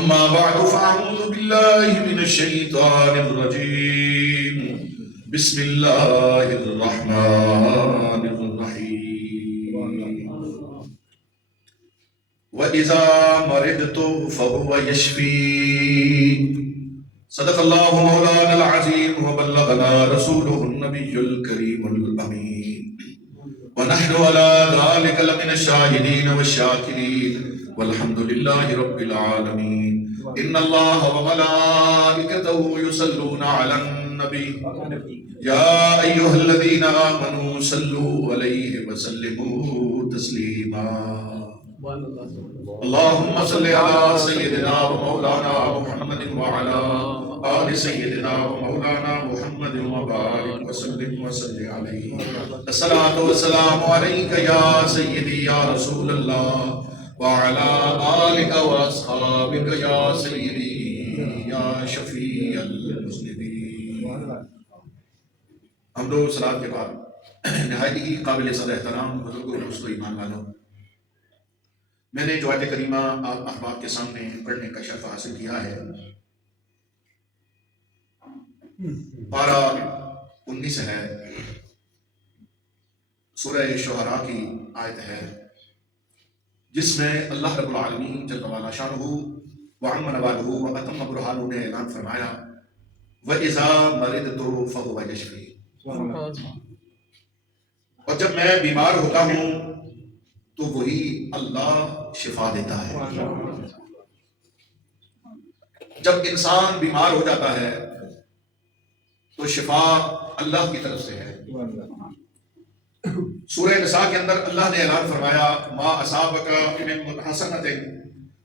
أما بعد فأعوذ بالله من الشيطان الرجيم بسم الله الرحمن الرحيم وإذا مرضت فهو يشفين صدق الله مولانا العظيم وبلغنا رسوله النبي الكريم الأمين ونحن على ذلك لمن الشاهدين والشاكرين والحمد لله رب العالمين إن الله وملائكته يصلون على النبي يا أيها الذين آمنوا صلوا عليه وسلموا تسليما اللهم صل على سيدنا ومولانا محمد وعلى آل سيدنا ومولانا محمد وبارك وسلم وصل عليه الصلاة والسلام عليك يا سيدي يا رسول الله وعلى آلك وأصحابك يا سيدي يا شفيع المذنبين. حمد و صلاۃ کے بعد نہایت ہی قابل صدر احترام بزرگوں دوستو ایمان والوں، میں نے جو آیت کریمہ آپ احباب کے سامنے پڑھنے کا شرف حاصل کیا ہے، پارہ 19 ہے، سورہ شعراء کی آیت ہے، جس میں اللہ رب العالمین جل وعلا شانہ وعم نوالہ واتم برہانہ نے اعلان فرمایا وَإِذَا مَرِضْتُ فَهُوَ يَشْفِينِ، اور جب میں بیمار ہوتا ہوں تو وہی اللہ شفا دیتا ہے۔ جب انسان بیمار ہو جاتا ہے تو شفا اللہ کی طرف سے ہے۔ سورہ نساء کے اندر اللہ نے اعلان فرمایا ما اصابک من حسنۃ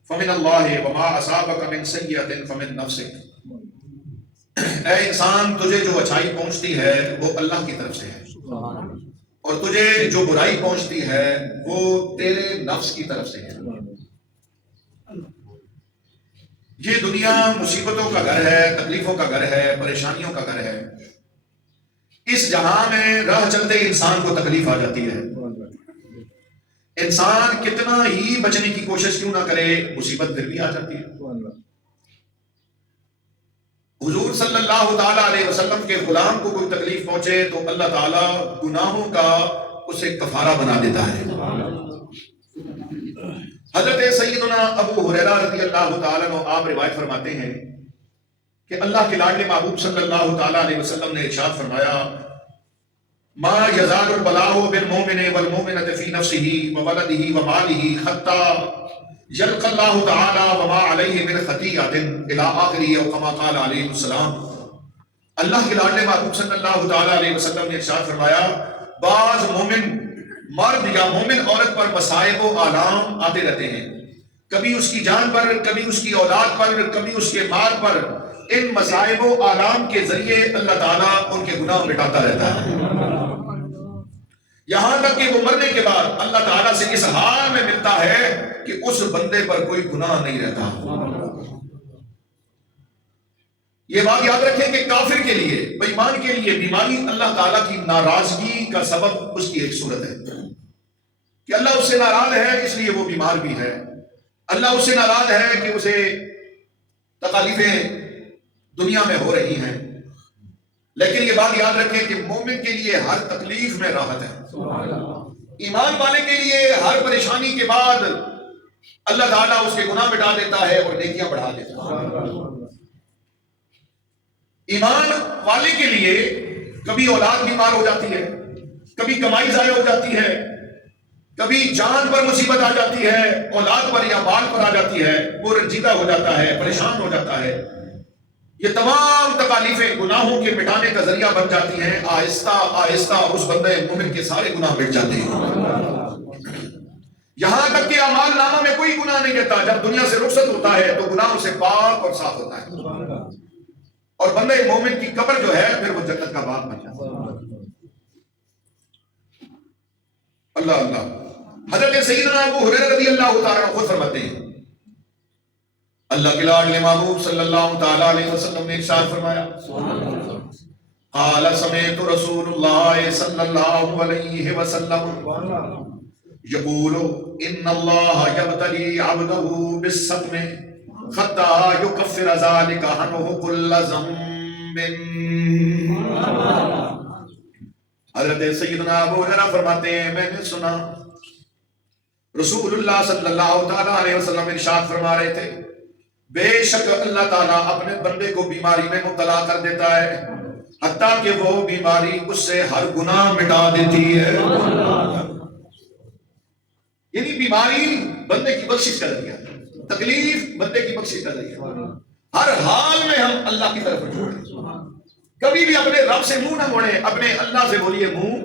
فمن اللہ وما اصابک من سیئۃ فمن نفسک، اے انسان تجھے جو اچھائی پہنچتی ہے وہ اللہ کی طرف سے ہے، اور تجھے جو برائی پہنچتی ہے وہ تیرے نفس کی طرف سے ہے۔ یہ دنیا مصیبتوں کا گھر ہے، تکلیفوں کا گھر ہے، پریشانیوں کا گھر ہے۔ اس جہاں میں راہ چلتے انسان کو تکلیف آ جاتی ہے، انسان کتنا ہی بچنے کی کوشش کیوں نہ کرے مصیبت پھر بھی آ جاتی ہے۔ حضور صلی اللہ تعالیٰ علیہ وسلم کے غلام کو کوئی تکلیف پہنچے تو اللہ تعالیٰ گناہوں کا اسے کفارہ بنا دیتا ہے۔ حضرت سیدنا ابو ہریرہ رضی اللہ تعالیٰ عنہ آپ روایت فرماتے ہیں کہ اللہ کے لاڈلے محبوب صلی اللہ تعالیٰ علیہ وسلم نے ارشاد فرمایا ما یزال البلاء بالمؤمن والمؤمنة في نفسه وولده وماله حتى یلقى اللہ تعالی وما علیہ من خطیئۃ الی آخر او کما قال علیہ السلام۔ اللہ کے لاڈلے محبوب صلی اللہ تعالی علیہ وسلم نے ارشاد فرمایا بعض مومن مرد یا مومن عورت پر مصائب و آلام آتے رہتے ہیں، کبھی اس کی جان پر، کبھی اس کی اولاد پر، کبھی اس کے مال پر۔ ان مصائب و آلام کے ذریعے اللہ تعالیٰ ان کے گناہ مٹاتا رہتا ہے، یہاں تک کہ وہ مرنے کے بعد اللہ تعالیٰ سے اس حال میں ملتا ہے کہ اس بندے پر کوئی گناہ نہیں رہتا۔ یہ بات یاد رکھیں کہ کافر کے لیے، بے ایمان کے لیے بیماری اللہ تعالیٰ کی ناراضگی کا سبب اس کی ایک صورت ہے کہ اللہ اس سے ناراض ہے، اس لیے وہ بیمار بھی ہے۔ اللہ اس سے ناراض ہے کہ اسے تکالیفیں دنیا میں ہو رہی ہیں، لیکن یہ بات یاد رکھیں کہ مومن کے لیے ہر تکلیف میں راحت ہے، ایمان والے کے لیے ہر پریشانی کے بعد اللہ تعالیٰ اس کے گناہ مٹا دیتا ہے اور نیکیاں بڑھا دیتا ہے۔ ایمان والے کے لیے کبھی اولاد بیمار ہو جاتی ہے، کبھی کمائی ضائع ہو جاتی ہے، کبھی جان پر مصیبت آ جاتی ہے، اولاد پر یا مال پر آ جاتی ہے، وہ رنجیدہ ہو جاتا ہے، پریشان ہو جاتا ہے۔ یہ تمام تکالیفیں گناہوں کے مٹانے کا ذریعہ بن جاتی ہیں، آہستہ آہستہ اس بندے مومن کے سارے گناہ مٹ جاتے ہیں، یہاں تک کہ اعمال نامہ میں کوئی گناہ نہیں رہتا۔ جب دنیا سے رخصت ہوتا ہے تو گناہوں سے پاک اور صاف ہوتا ہے، اور بندے مومن کی قبر جو ہے پھر وہ جنت کا باغ بن جاتا ہے۔ اللہ اللہ۔ حضرت سیدنا ابو ہریرہ رضی اللہ تعالیٰ عنہ خود فرماتے ہیں اللہ کے لاڈلے محبوب صلی اللہ تعالیٰ علیہ وسلم نے ارشاد فرمایا قال سمعت رسول اللہ صلی اللہ علیہ وسلم یقول ان اللہ یبتلی عبدہ بالسقم حتی یکفر ذلک عنہ کل ذنب. حضرت سیدنا ابو ہریرہ فرماتے ہیں میں نے سنا رسول اللہ صلی اللہ تعالیٰ علیہ وسلم ارشاد فرما رہے تھے بے شک اللہ تعالیٰ اپنے بندے کو بیماری میں مبتلا کر دیتا ہے حتیٰ کہ وہ بیماری اس سے ہر گناہ مٹا دیتی ہے. یعنی بیماری بندے کی بخشش کر رہی ہے, تکلیف بندے کی بخشش کر رہی ہے. ہر حال میں ہم اللہ کی طرف رجوع کریں, کبھی بھی اپنے رب سے منہ نہ موڑیں, اپنے اللہ سے بولیے منہ,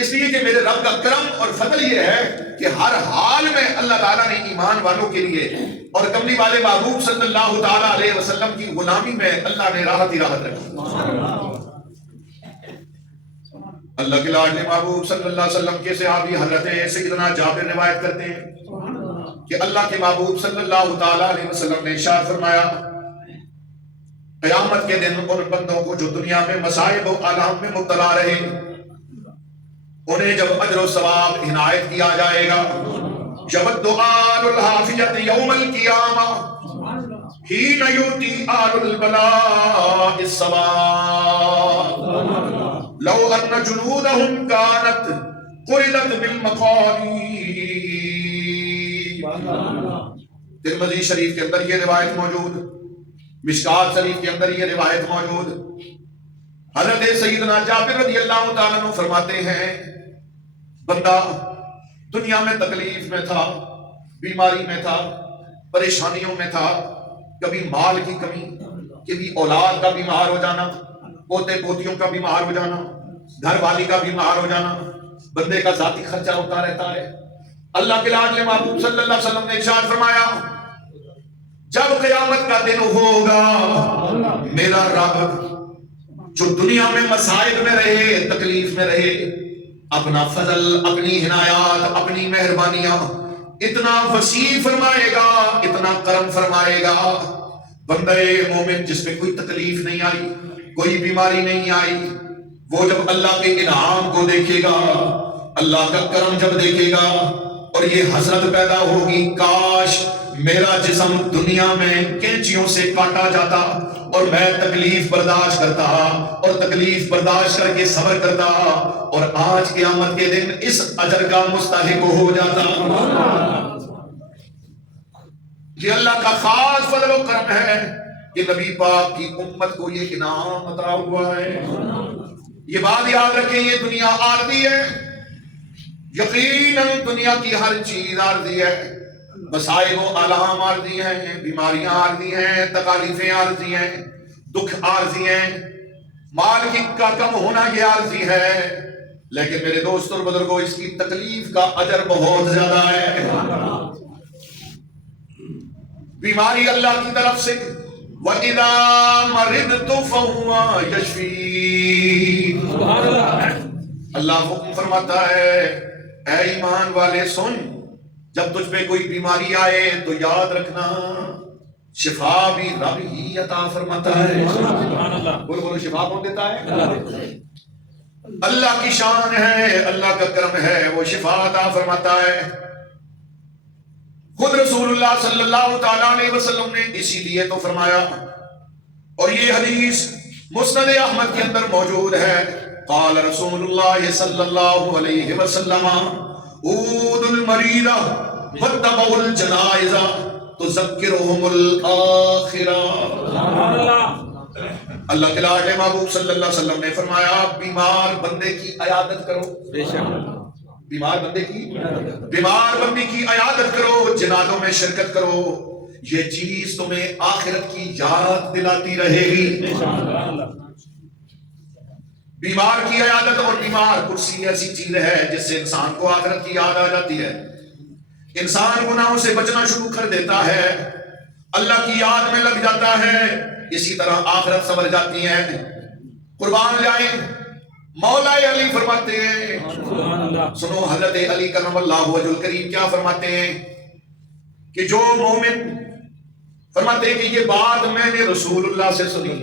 اس لیے کہ میرے رب کا کرم اور فضل یہ ہے کہ ہر حال میں اللہ تعالیٰ نے ایمان والوں کے لیے اور کملی والے محبوب صلی اللہ تعالیٰ علیہ وسلم کی غلامی میں اللہ نے راحت ہی راحت رکھی. اللہ کے لاڈلے محبوب صلی اللہ علیہ وسلم کے صحابی حضرت سیدنا جابر روایت کرتے ہیں کہ اللہ کے محبوب صلی اللہ تعالیٰ علیہ وسلم نے ارشاد فرمایا قیامت کے دن ان بندوں کو جو دنیا میں مصائب و آلام میں مبتلا رہے انہیں جب اجر و ثواب عنایت کیا جائے گا یود آل الحافیت یوم القیامہ حین یؤتی آل البلاء الثواب لو ان جنودہم کانت قردت بالمقاریر. ترمذی شریف کے اندر یہ روایت موجود, مشکات شریف کے اندر یہ روایت موجود. حضرت سیدنا جابر رضی اللہ تعالیٰ عنہ فرماتے ہیں بندہ دنیا میں تکلیف میں تھا, بیماری میں تھا, پریشانیوں میں تھا, کبھی مال کی کمی, کبھی اولاد کا بیمار ہو جانا, پوتے پوتیوں کا بیمار ہو جانا, گھر والی کا بیمار ہو جانا, بندے کا ذاتی خرچہ ہوتا رہتا ہے. اللہ کے لاڈلے محبوب صلی اللہ علیہ وسلم نے ارشاد فرمایا جب قیامت کا دن ہوگا میرا رب جو دنیا میں مصائب میں رہے, تکلیف میں رہے, اپنا فضل, اپنی عنایات, اپنی مہربانیاں اتنا وسیع فرمائے گا, اتنا کرم فرمائے گا. بندے مومن جس پہ کوئی تکلیف نہیں آئی, کوئی بیماری نہیں آئی, وہ جب اللہ کے انعام کو دیکھے گا, اللہ کا کرم جب دیکھے گا اور یہ حسرت پیدا ہوگی کاش میرا جسم دنیا میں کینچیوں سے کاٹا جاتا اور میں تکلیف برداشت کرتا اور تکلیف برداشت کر کے صبر کرتا اور آج قیامت کے دن اس اجر کا مستحق ہو جاتا. یہ اللہ کا خاص فضل و کرم ہے کہ نبی پاک کی امت کو یہ انعام عطا ہوا ہے. یہ بات یاد رکھیں یہ دنیا عارضی ہے, یقیناً دنیا کی ہر چیز عارضی ہے, مصائب و آلام عارضی ہیں, بیماریاں عارضی ہیں, تکالیفیں عارضی ہیں, دکھ عارضی ہیں, مال کا کم ہونا یہ عارضی ہے, لیکن میرے دوست اور بزرگوں اس کی تکلیف کا اجر بہت زیادہ ہے. بیماری اللہ کی طرف سے وَإِذَا مَرِضْتُ فَهُوَ يَشْفِينِ. اللہ حکم فرماتا ہے اے ایمان والے سن, جب تجھ پہ کوئی بیماری آئے تو یاد رکھنا شفا بھی رب ہی عطا فرماتا ہے. بولو بولو شفا کون دیتا ہے؟ اللہ کی شان ہے, اللہ کا کرم ہے, وہ شفا عطا فرماتا ہے. خود رسول اللہ صلی اللہ تعالیٰ علیہ وسلم نے اسی لیے تو فرمایا, اور یہ حدیث مسند احمد کے اندر موجود ہے, قال رسول اللہ صلی اللہ علیہ وسلم عود المریض واتبعوا الجنائز تذکرهم الآخرہ. اللہ کے لاڈلے محبوب صلی اللہ علیہ وسلم نے فرمایا بیمار بندے کی عیادت کرو, بیمار بندے کی عیادت کرو, جنازوں میں شرکت کرو, یہ چیز تمہیں آخرت کی یاد دلاتی رہے گی. بیمار کی عیادت اور بیمار کرسی ایسی چیز ہے جس سے انسان کو آخرت کی یاد آ جاتی ہے, انسان گناہوں سے بچنا شروع کر دیتا ہے, اللہ کی یاد میں لگ جاتا ہے, اسی طرح آخرت سنور جاتی ہے. قربان جائیں مولا علی فرماتے ہیں, سنو حضرت علی کرم اللہ وجہ الکریم کیا فرماتے ہیں کہ جو مومن, فرماتے ہیں کہ یہ بات میں نے رسول اللہ سے سنی,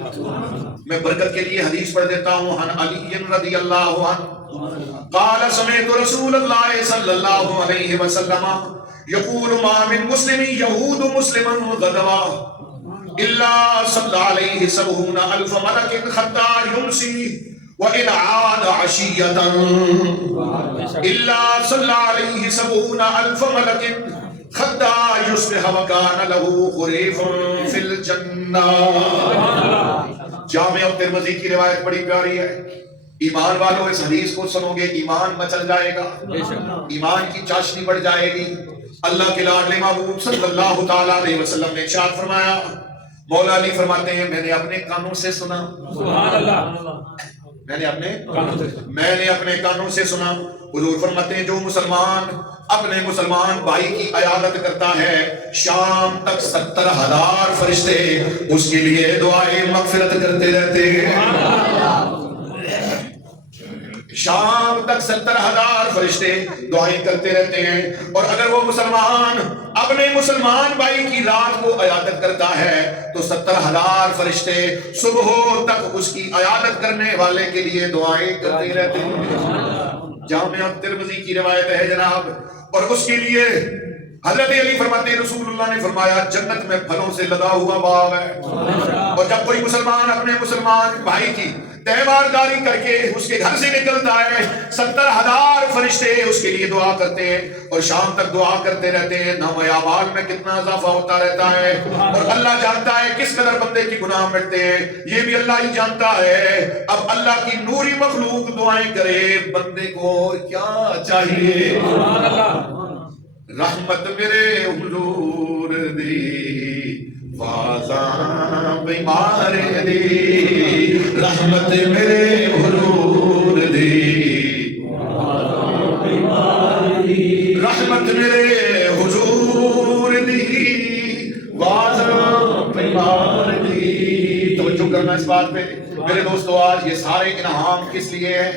میں برکت کے لیے حدیث پڑھ دیتا ہوں. عن علی رضی اللہ عنہ قال سمعت رسول اللہ صلی اللہ علیہ وسلم یقول ما من مسلم یہود مسلما غدوا الا صلی علیہ 70,000 ملک حتی یمسی وَإِنْ عَادَ عَشِيَّةً إِلَّا صَلَّى عَلَيْهِ 70,000 مَلَكٍ حَتَّى يُصْبِحَ وَكَانَ لَهُ خُرِيفٌ فِي الْجَنَّةِ۔ جامع ترمذی کی روایت بڑی پیاری ہے. ایمان والوں اس حدیث کو سنو گے ایمان مچل جائے گا، ایمان کی چاشنی بڑھ جائے گی. اللہ کے لاڈلے محبوب صلی اللہ تعالیٰ علیہ وسلم نے ارشاد فرمایا، مولا علی فرماتے ہیں میں نے اپنے کانوں سے سنا، سبحان اللہ، میں نے اپنے کانوں سے سنا. حضور فرماتے ہیں جو مسلمان اپنے مسلمان بھائی کی عیادت کرتا ہے شام تک 70,000 فرشتے اس کے لیے دعائیں مغفرت کرتے رہتے ہیں. شام تک 70,000 فرشتے دعائیں کرتے رہتے ہیں. اور اگر وہ مسلمان اپنے مسلمان بھائی کی رات کو عیادت کرتا ہے تو 70,000 فرشتے صبح تک اس کی عیادت کرنے والے کے لیے دعائیں کرتے رہتے ہیں. جامع ترمذی کی روایت ہے جناب. اور اس کے لیے حضرت علی فرماتے ہیں رسول اللہ نے فرمایا جنت میں پھلوں سے لدا ہوا باغ ہے. اور جب کوئی مسلمان اپنے مسلمان بھائی کی تہوارداری کر کے اس کے گھر سے نکلتا ہے 70,000 فرشتے اس کے لیے دعا کرتے ہیں اور شام تک دعا کرتے رہتے ہیں. نام اعمال میں کتنا اضافہ ہوتا رہتا ہے اور اللہ جانتا ہے کس قدر بندے کی گناہ مٹتے ہیں، یہ بھی اللہ ہی جانتا ہے. اب اللہ کی نوری مخلوق دعائیں کرے بندے کو کیا چاہیے؟ رحمت میرے حضور دی بازاں بیمار دی، رحمت میرے حضور دی رحمت میرے حضور دی بازاں بیمار دی. توجہ کرنا اس بات پہ میرے دوستو. آج یہ سارے انعام کس لیے ہیں؟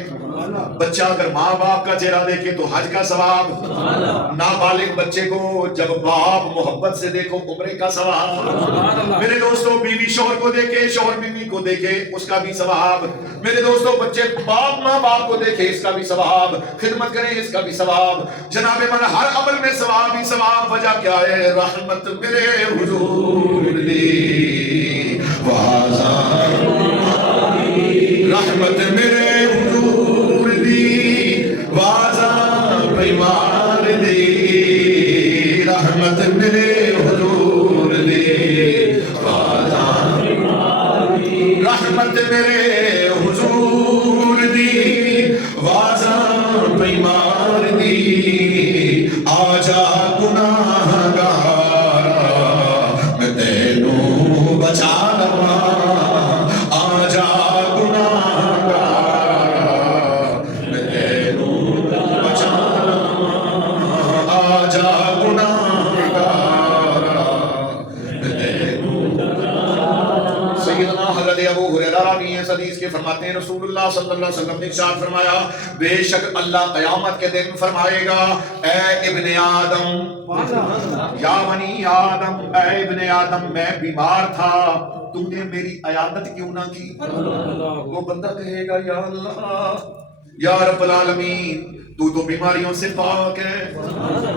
بچہ اگر ماں باپ کا چہرہ دیکھے تو حج کا ثواب، نابالغ بچے کو جب باپ محبت سے دیکھو عمرے کا ثواب. میرے دوستو بیوی شوہر کو دیکھے، شوہر بیوی کو دیکھے اس کا بھی ثواب. میرے دوستو بچے باپ ماں باپ کو دیکھے اس کا بھی ثواب، خدمت کریں اس کا بھی ثواب. جناب من ہر عمل میں ثواب ہی ثواب. وجہ کیا ہے؟ رحمت میرے حضور دی رحمت میرے حضور دی بازاں بیمار دی، رحمت میرے حضور دی بازاں رحمت میرے حضور دی بازاں بیمار دی. آجا گناہگار میں تینوں بچا لواں، آجا حدیث کے فرماتے ہیں رسول اللہ صلی اللہ علیہ وسلم نے ارشاد فرمایا بے شک اللہ قیامت کے دن فرمائے گا اے ابن آدم، یا بنی آدم، اے ابن آدم میں بیمار تھا تم نے میری عیادت کیوں نہ کی؟ وہ بندہ کہے گا یا اللہ یا رب العالمین تو بیماریوں سے پاک ہے،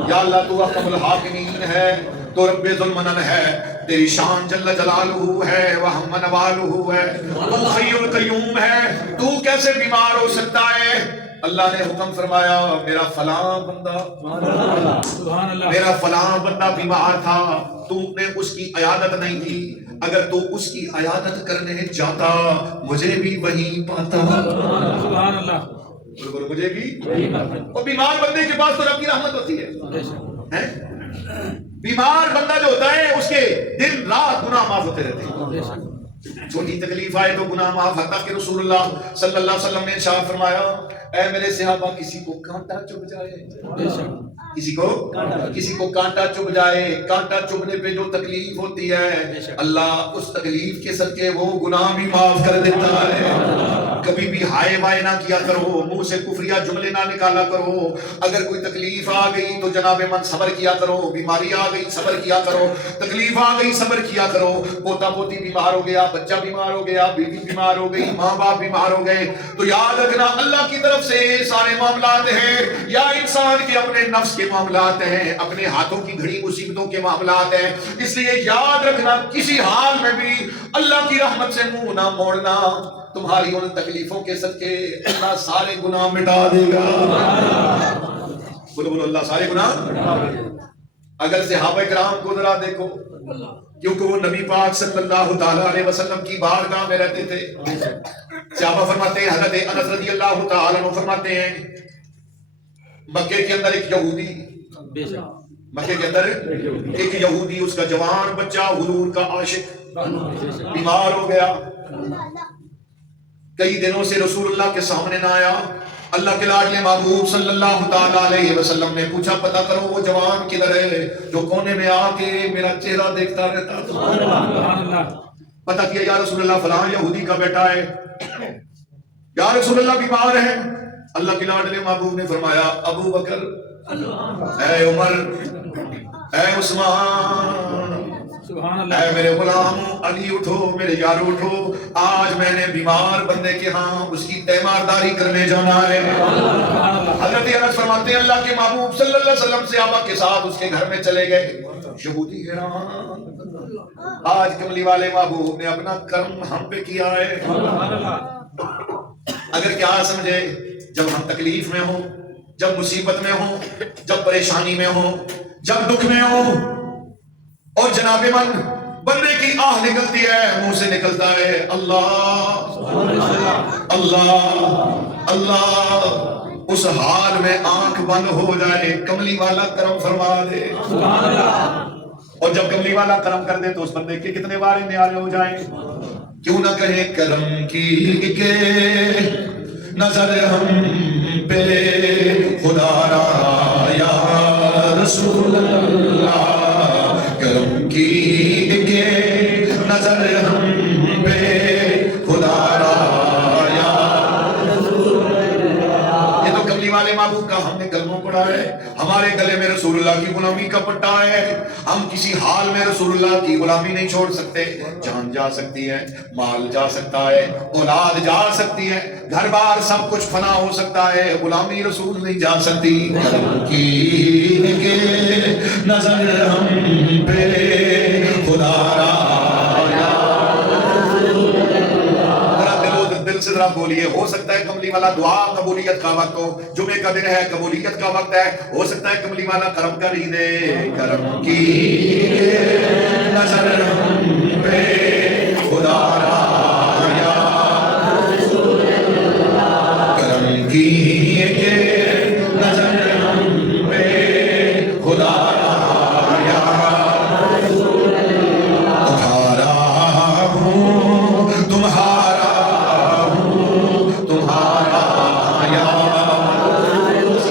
یا اللہ تو احکم الحاکمین ہے، تو رب ذوالمنن ہے، تیری شان جل جلالہ ہے وہم نوالہ ہے، تو حی القیوم ہے، تو کیسے بیمار ہو سکتا ہے؟ اللہ نے حکم فرمایا میرا فلاں بندہ بیمار تھا تو نے اس کی عیادت نہیں کی، اگر تو اس کی عیادت کرنے جاتا مجھے بھی وہی پاتا. سبحان اللہ. مجھے بھی اور بیمار بندے کے پاس تو رب کی رحمت ہوتی ہے. بیمار بندہ جو ہوتا ہے اس کے دن رات گناہ معاف ہوتے رہتے ہیں، چھوٹی تکلیف آئے تو گناہ معاف. حتیٰ کہ رسول اللہ صلی اللہ علیہ وسلم نے ارشاد فرمایا اے میرے صحابہ کسی کو کانٹا چبھ جائے، کسی کو کانٹا چبھ جائے، کانٹا چبھنے پہ جو تکلیف ہوتی ہے اللہ اس تکلیف کے صدقے وہ گناہ بھی معاف کر دیتا ہے. کبھی بھی ہائے بائے نہ کیا کرو، منہ سے کفریہ جملے نہ نکالا کرو. اگر کوئی تکلیف آ گئی تو جناب من صبر کیا کرو، بیماری آ گئی صبر کیا کرو، تکلیف آ گئی صبر کیا کرو. پوتا پوتی بیمار ہو گیا بچہ بیمار ہو گیا، بیوی بیمار ہو گئی، ماں باپ بیمار ہو گئے، تو یاد رکھنا اللہ کی طرف سے سارے معاملات ہیں، یا انسان کے اپنے نفس کے معاملات ہیں، اپنے ہاتھوں کی گھڑی مصیبتوں کے معاملات ہیں۔ اس لیے یاد رکھنا کسی حال میں بھی اللہ کی رحمت سے منہ نہ موڑنا، تمہاری ان تکلیفوں کے صدقے اللہ سارے گناہ مٹا دے گا۔ بولو بولو، اللہ سارے گناہ۔ اگر صحابہ کرام کو ذرا دیکھو، کیونکہ وہ نبی پاک صلی اللہ تعالیٰ علیہ وسلم کی بارگاہ میں رہتے تھے۔ صحابہ فرماتے ہیں، حضرت انس رضی اللہ تعالیٰ عنہ فرماتے ہیں، مکے کے اندر ایک یہودی، مکے کے اندر ایک یہودی، اس کا جوان بچہ حضور کا عاشق بیمار ہو گیا، کئی دنوں سے رسول اللہ کے سامنے نہ آیا۔ اللہ کے لاڈلے محبوب صلی اللہ تعالیٰ علیہ وسلم نے پوچھا، پتہ کرو وہ جوان کدھر ہے جو کونے میں آ کے میرا چہرہ دیکھتا رہتا تھا۔ پتہ کیا، یا رسول اللہ فلاں یہودی کا بیٹا ہے، یا رسول اللہ بیمار ہے۔ اللہ کے لاڈلے محبوب نے فرمایا، ابو بکر، اے عمر، اے عثمان، اے میرے غلام علی اٹھو، میرے یارو اٹھو، آج میں نے بیمار بندے کے ہاں اس کی تیمارداری کرنے جانا ہے۔ حضرت انس فرماتے ہیں، اللہ کے محبوب صلی اللہ علیہ وسلم صحابہ کے ساتھ اس کے گھر میں چلے گئے۔ یہودی حیران، آج کملی والے محبوب نے اپنا کرم ہم پہ کیا ہے۔ اگر کیا سمجھے، جب ہم تکلیف میں ہوں، جب مصیبت میں ہوں، جب پریشانی میں ہوں، جب دکھ میں ہوں، اور جناب من بندے کی آہ نکلتی ہے، منہ سے نکلتا ہے اللہ اللہ اللہ، اس حال میں آنکھ بند ہو جائے، کملی والا کرم فرما دے۔ اور جب کملی والا کرم کر دے تو اس بندے کے کتنے بارے نیارے ہو جائیں۔ کیوں نہ کہے کرم کی کہ نظر ہم پہ خدا را یا رسول اللہ، کرم کی کہ نظر ہم پہ خدا را یا رسول اللہ۔ یہ تو کملی والے محبوب کا ہم نے کلمہ پڑھا ہے، ہمارے گلے میں رسول اللہ کی غلامی کا پٹا ہے، ہم کسی حال میں رسول اللہ کی غلامی نہیں چھوڑ سکتے۔ جان جا سکتی ہے، مال جا سکتا ہے، اولاد جا سکتی ہے، گھر بار سب کچھ فنا ہو سکتا ہے، غلامی رسول نہیں جا سکتی۔ کی نظر ہم پہ خدا را دل سے ذرا بولیے، ہو سکتا ہے کملی والا دعا قبولیت کا وقت ہو، جمعے کا دن ہے، قبولیت کا وقت ہے، ہو سکتا ہے کملی والا کرم کر ہی دے۔ کرم کی نظر ہم پہ خدا را یا رسول اللہ، کرم کی نظر ہم پہ خدا را یا رسول اللہ، تمہارا ہوں تمہارا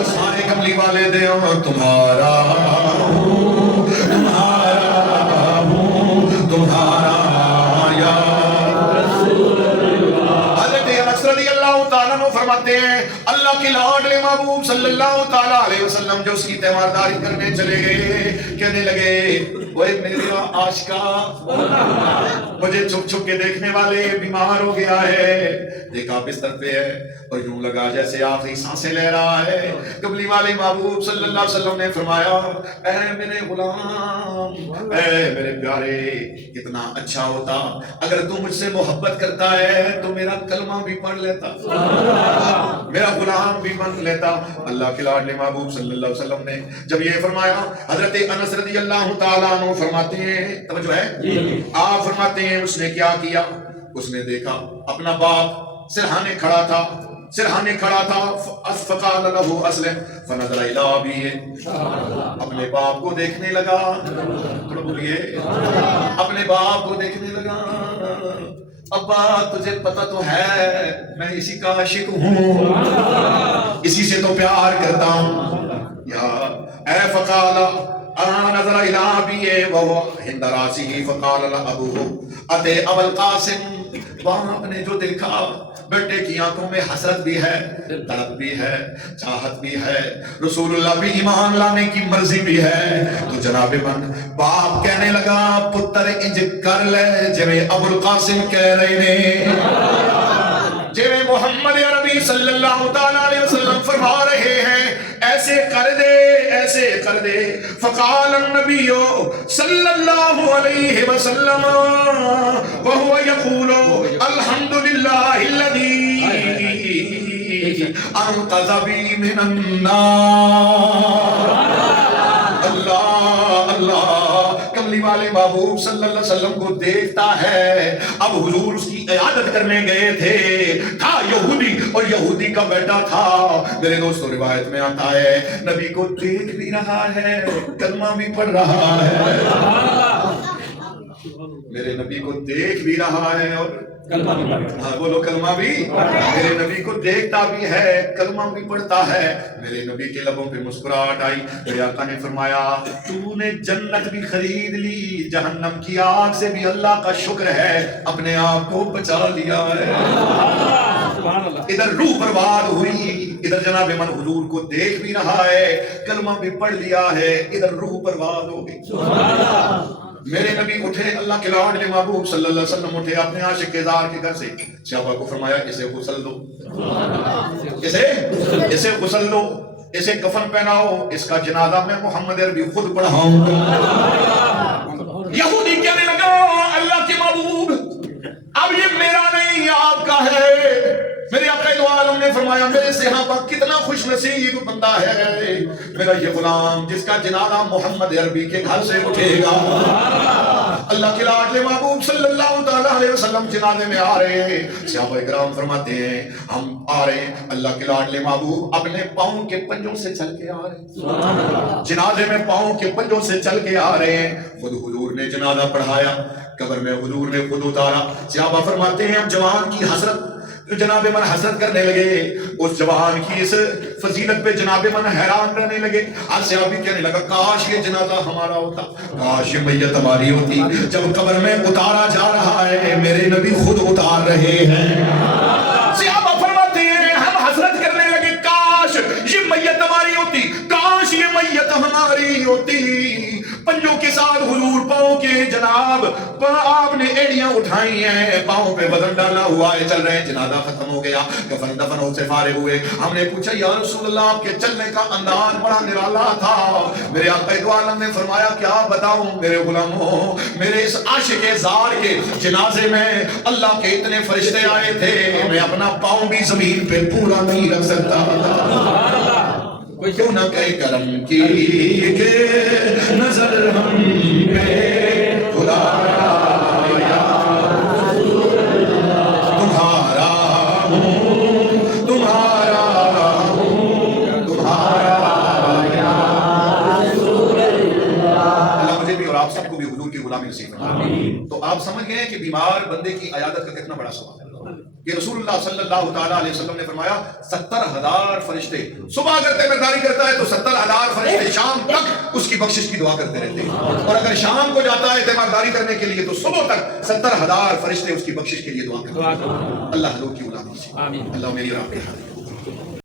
سارے کملی والے دے، تمہارا ہوں تمہارا ہوں تمہارا یا رسول اللہ۔ حضرت انس رضی اللہ تعالیٰ عنہ فرماتے ہیں، اللہ کے لاڈلے محبوب صلی اللہ تعالیٰ علیہ وسلم جو اس کی تیمارداری کرنے چلے گئے، کہنے لگے، وہ میرے عاشقا، مجھے چھپ چھپ کے دیکھنے والے بیمار ہو گیا ہے، دیکھا بستر پہ ہے اور یوں لگا جیسے آخری سانسیں لے رہا ہے۔ کملی والے محبوب صلی اللہ علیہ وسلم نے فرمایا، اے میرے غلام، اے میرے پیارے، کتنا اچھا ہوتا اگر تو مجھ سے محبت کرتا ہے تو میرا کلمہ بھی پڑھ لیتا، میرا غلام بھی بن لیتا۔ اللہ کے لاڈلے محبوب صلی اللہ علیہ وسلم نے جب یہ فرمایا، حضرت انس رضی اللہ تعالیٰ عنہ فرماتے ہیں، توجہ ہے، آپ فرماتے ہیں اس نے کیا کیا، اس نے دیکھا اپنا باپ سرہانے کھڑا تھا، فقال له اسلم فنظر الى ابیہ، اپنے باپ کو دیکھنے لگا، بولیے، اپنے باپ کو دیکھنے لگا، ابا تجھے پتہ تو ہے میں اسی کا عاشق ہوں، اسی سے تو پیار کرتا ہوں، یا اے فقال نظر الى ابی وهو عند راسه فقال ابوه اتے ابو القاسم، وہاں نے جو دیکھا بیٹے کی آنکھوں میں حسرت بھی ہے، تڑپ بھی ہے، چاہت بھی ہے، رسول اللہ بھی ایمان لانے کی مرضی بھی ہے، تو جناب من باپ کہنے لگا پتر انج کر لے جویں ابو القاسم کہہ رہے نے، جویں محمد عربی صلی اللہ تعالی علیہ وسلم فرما رہے ہیں ایسے کر دے، ایسے کر دے۔ فقال النبی صلی اللہ علیہ وسلم وهو يقول الحمد للہ الذی انقذ بی من النار۔ اللہ اللہ، کملی والے محبوب صلی اللہ علیہ وسلم کو دیکھتا ہے، اب حضور اس کی عیادت کرنے گئے تھے، تھا یہودی اور یہودی کا بیٹا تھا، میرے دوستو روایت میں آتا ہے نبی کو دیکھ بھی رہا ہے، کلمہ بھی پڑھ رہا ہے، میرے نبی کو دیکھ بھی رہا ہے اور کلمہ بھی پڑھتا ہے، بولو کلمہ بھی، میرے نبی کو دیکھتا بھی ہے، کلمہ بھی پڑھتا ہے، میرے نبی کے لبوں پہ مسکراہٹ آئی، میرے آقا نے فرمایا تو نے جنت بھی خرید لی، جہنم کی آگ سے بھی اللہ کا شکر ہے اپنے آپ کو بچا لیا ہے۔ ادھر روح برباد ہوئی، ادھر جناب من حضور کو دیکھ بھی رہا ہے، کلمہ بھی پڑھ لیا ہے، ادھر روح برباد ہو گئی۔ میرے نبی اٹھے، اللہ کے لاڈلے محبوب صلی اللہ علیہ وسلم اٹھے اپنے عاشق زار کے گھر سے، صحابہ کو فرمایا اسے غسل دو، اسے غسل دو، اسے کفن پہناؤ، اس کا جنازہ میں محمد عربی خود پڑھاؤں گا۔ یہودی کہنے لگا اللہ کے محبوب اب یہ میرا نہیں آپ کا ہے، میرے آقا دو عالم نے فرمایا میرے صحابہ کتنا خوش نصیب بندہ ہے میرا یہ غلام جس کا جنازہ محمد عربی کے گھر سے اٹھے گا۔ اللہ کے لاڈلے محبوب صلی اللہ تعالی علیہ وسلم جنازے میں آ رہے ہیں، صحابہ کرام فرماتے ہیں ہم آ رہے ہیں، اللہ کے لاڈلے محبوب اپنے پاؤں کے پنجوں سے چل کے آ رہے ہیں، جنازے میں پاؤں کے پنجوں سے چل کے آ رہے ہیں، خود حضور نے جنازہ پڑھایا، قبر میں حضور نے خود اتارا۔ صحابہ فرماتے ہیں اب جوان کی حسرت جو جناب من حسرت کرنے لگے، اس جوان کی اس فضیلت پہ جناب من حیران رہنے لگے، ہر صحابی کہنے لگا کاش یہ جنازہ ہمارا ہوتا، کاش یہ میت ہماری ہوتی۔ جب قبر میں اتارا جا رہا ہے میرے نبی خود اتار رہے ہیں، صحابہ فرماتے ہیں ہم حسرت کرنے لگے کاش یہ میت ہماری ہوتی، کاش یہ میت ہماری ہوتی۔ پنجوں کے ساتھ حضور پاؤں کے جناب آپ نے ایڑیاں اٹھائی ہیں، پاؤں پہ وزن ڈالا ہوا ہے، چل رہے ہیں، جنازہ ختم ہو گیا، کفن دفن ہو سے فارغ ہوئے۔ ہم نے پوچھا یا رسول اللہ آپ کے چلنے کا انداز بڑا نرالا تھا، میرے آقا دو عالم نے فرمایا کیا بتاؤں میرے غلاموں، میرے اس عاشق زار کے جنازے میں اللہ کے اتنے فرشتے آئے تھے میں اپنا پاؤں بھی زمین پہ پورا نہیں رکھ سکتا تھا، کیوں نہ کہ کرم کی کہ نظر ہم پہ خدایا تمہارا ہوں تمہارا ہوں تمہارا یا رسول اللہ۔ اللہ مجھے بھی اور آپ سب کو بھی حضور کی غلامی نصیب فرمائے۔ تو آپ سمجھ گئے کہ بیمار بندے کی عیادت کا کتنا بڑا ثواب ہے کہ رسول اللہ صلی اللہ تعالیٰ علیہ وسلم نے فرمایا 70,000 فرشتے صبح اگر تیمارداری کرتا ہے تو 70,000 فرشتے شام تک اس کی بخشش کی دعا کرتے رہتے ہیں، اور اگر شام کو جاتا ہے تیمارداری کرنے کے لیے تو صبح تک 70,000 فرشتے اس کی بخشش کے لیے دعا کرتے ہیں۔ اللہ حضور کی غلامی سے، اللہ میری اور آپ کے حال